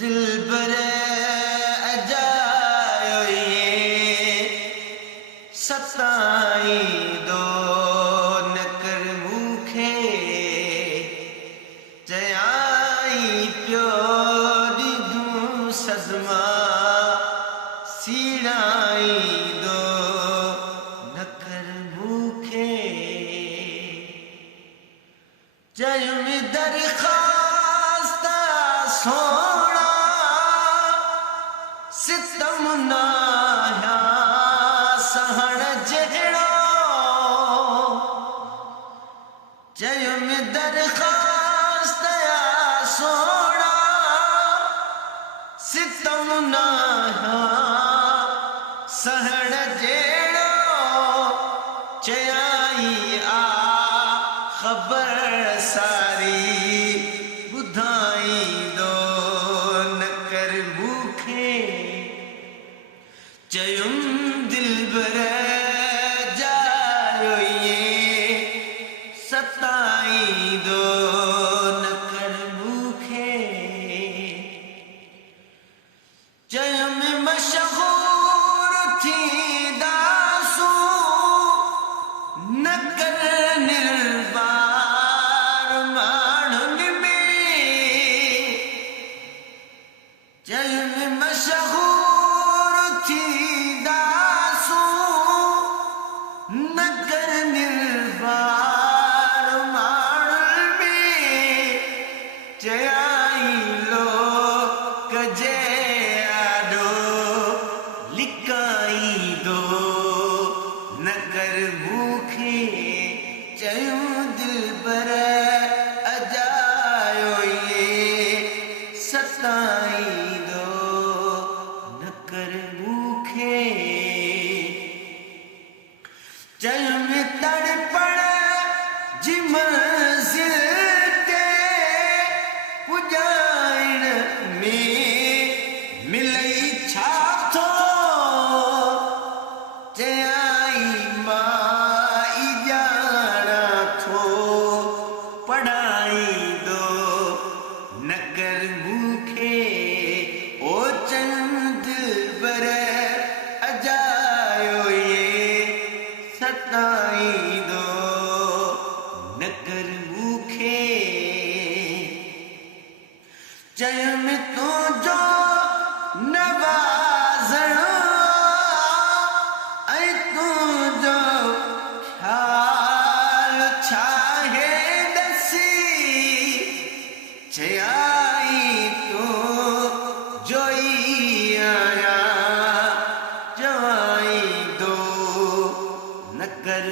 दिलबर अजायो ये सताई दो न कर मूंखे चयाई पियो ॾिधूं सज़मा सीड़ाई दो न कर मूंखे चयुमि दरख़्वास्त सोना सितम नाया सहण जहिड़ो चयुमि दरख़्वास्त सोना सितम नाया सहण जहिड़ो चयाई आ ख़बर सारी ॿुधाई दो न कर मूंखे चयुमि दिलबर जायो ये सताई दो न कर मूंखे चयुमि मशहूर थींदासूं न कर निर्बार माण्हुनि में चयुमि मशहूर थींदासूं न कर निर्बार माण्हुनि में चयाई लोक जे आॾो लिकाई दो न कर मूंखे चयूं दिलबर अजायो ये सताई दो न कर मूंखे चयुमि तड़पण जी मंज़िल ते पुॼाइण में मिलई छा थो चयाई मां ॼाणा थो पढ़ाई दो न कर मूंखे ओ चंद दिलबर अजायो ये सताई दो न कर मूंखे चयुमि तुंहिंजो नवाज़णो ऐं तुंहिंजो ख़्याल छाहे ॾसी चयाई तूं जोई आया चवाई दो न कर